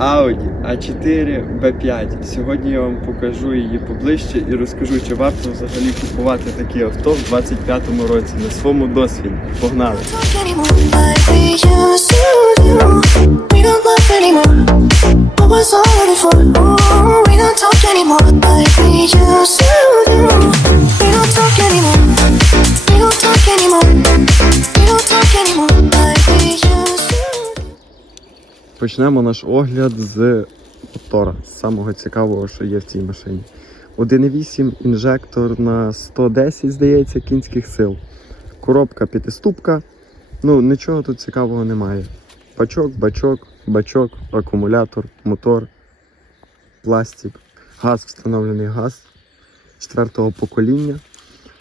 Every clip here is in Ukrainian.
Audi A4 B5. Сьогодні я вам покажу її поближче і розкажу, чи варто взагалі купувати такі авто в 25-му році на своєму досвіді. Погнали! Почнемо наш огляд з мотора, з самого цікавого, що є в цій машині. 1.8 інжектор на 110, здається, кінських сил. Коробка п'ятиступка. Ну, нічого тут цікавого немає. Бачок, бачок, бачок, акумулятор, мотор, пластик, газ, встановлений газ четвертого покоління.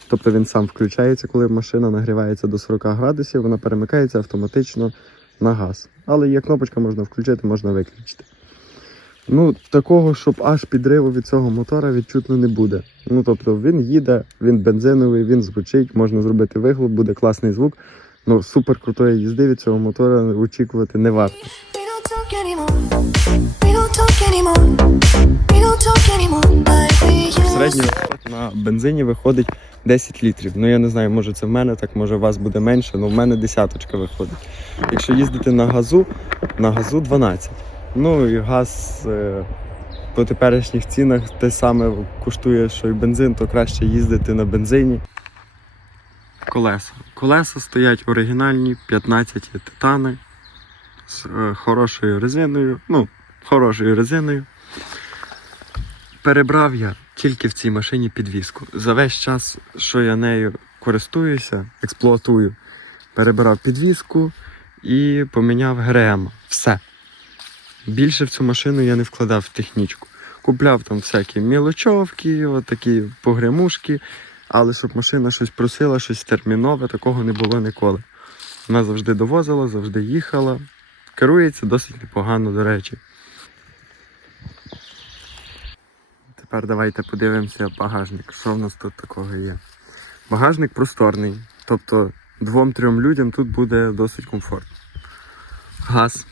Тобто він сам включається, коли машина нагрівається до 40 градусів, вона перемикається автоматично на газ. Але є кнопочка, можна включити, можна виключити. Ну, такого, щоб аж підриву від цього мотора відчутно не буде. Ну, тобто він їде, він бензиновий, він звучить, можна зробити виглуб, буде класний звук. Ну, супер крутої їзди від цього мотора очікувати не варто. Середній на бензині виходить 10 літрів. Ну я не знаю, може це в мене так, може у вас буде менше, але в мене десяточка виходить. Якщо їздити на газу, на газу 12. Ну і газ е, по теперішніх цінах те саме коштує, що і бензин, то краще їздити на бензині. Колеса. Колеса стоять оригінальні, 15 титани з е, хорошою резиною. Ну, хорошою резиною. Перебрав я тільки в цій машині підвіску. За весь час, що я нею користуюся, експлуатую, перебирав підвіску і поміняв ГРМ. Все. Більше в цю машину я не вкладав в технічку. Купляв там всякі мілочовки, отакі погремушки, але щоб машина щось просила, щось термінове, такого не було ніколи. Вона завжди довозила, завжди їхала. Керується досить непогано, до речі. Тепер давайте подивимося багажник. Що в нас тут такого є? Багажник просторний, тобто двом-трьом людям тут буде досить комфортно. Газ.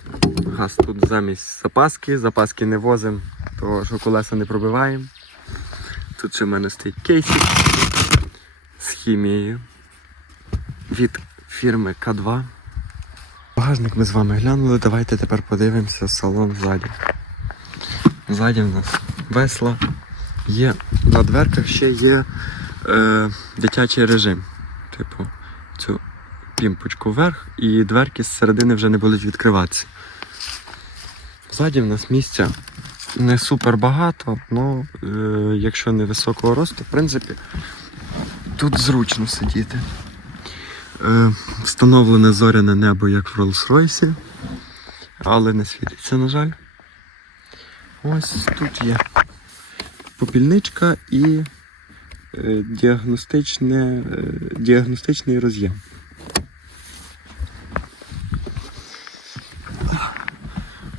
Газ тут замість запаски. Запаски не возимо, тому що колеса не пробиваємо. Тут ще в мене стоїть кейсик з хімією від фірми К2. Багажник ми з вами глянули. Давайте тепер подивимося салон ззаді. Ззаді в нас весла. Є на дверках ще є е, дитячий режим. Типу, цю пімпочку вверх, і дверки з середини вже не будуть відкриватися. Ззаді в нас місця не супер багато, але е, якщо не високого росту, в принципі, тут зручно сидіти. Е, встановлене зоряне небо, як в Rolls-Royce, але не світиться, на жаль. Ось тут є попільничка і е, діагностичне, е, діагностичний роз'єм.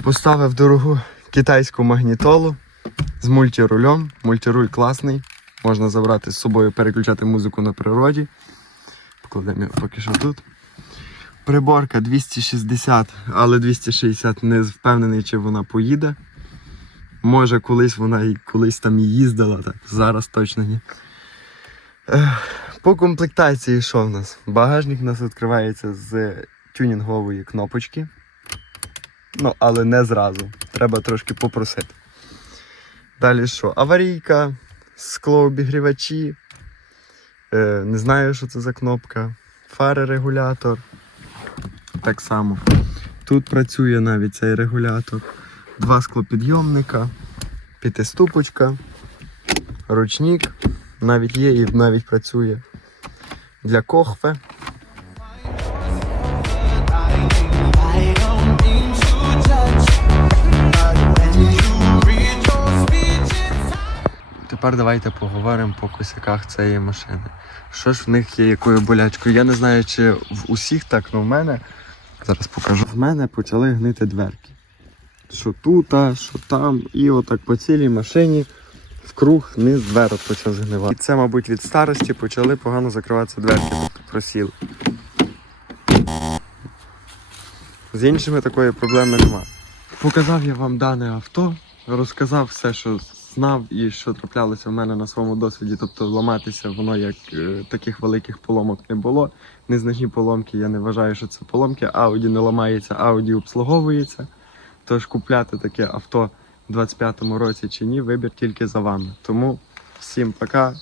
Поставив дорогу китайську магнітолу з мультирулем. Мультируль класний. Можна забрати з собою, переключати музику на природі. Покладемо його поки що тут. Приборка 260, але 260 не впевнений, чи вона поїде. Може, колись вона і колись там і їздила, так зараз точно ні. По комплектації що в нас? Багажник у нас відкривається з тюнінгової кнопочки. Ну, але не зразу. Треба трошки попросити. Далі що? Аварійка, склообігрівачі. Е, не знаю, що це за кнопка. Фари-регулятор. Так само. Тут працює навіть цей регулятор. Два склопідйомника, п'ятиступочка, ручник. Навіть є і навіть працює. Для кохве. Тепер давайте поговоримо по косяках цієї машини. Що ж в них є якою болячкою? Я не знаю, чи в усіх так, але в мене. Зараз покажу. В мене почали гнити дверки. Що тут, що там, і отак по цілій машині в круг низ дверок почав згнивати. І це, мабуть, від старості почали погано закриватися дверки, тобто просіли. З іншими такої проблеми немає. Показав я вам дане авто, розказав все, що знав і що траплялося в мене на своєму досвіді. Тобто ламатися воно як е, таких великих поломок не було. Незначні поломки, я не вважаю, що це поломки. Ауді не ламається, ауді обслуговується. Тож купляти таке авто в 25-му році чи ні, вибір тільки за вами. Тому всім пока,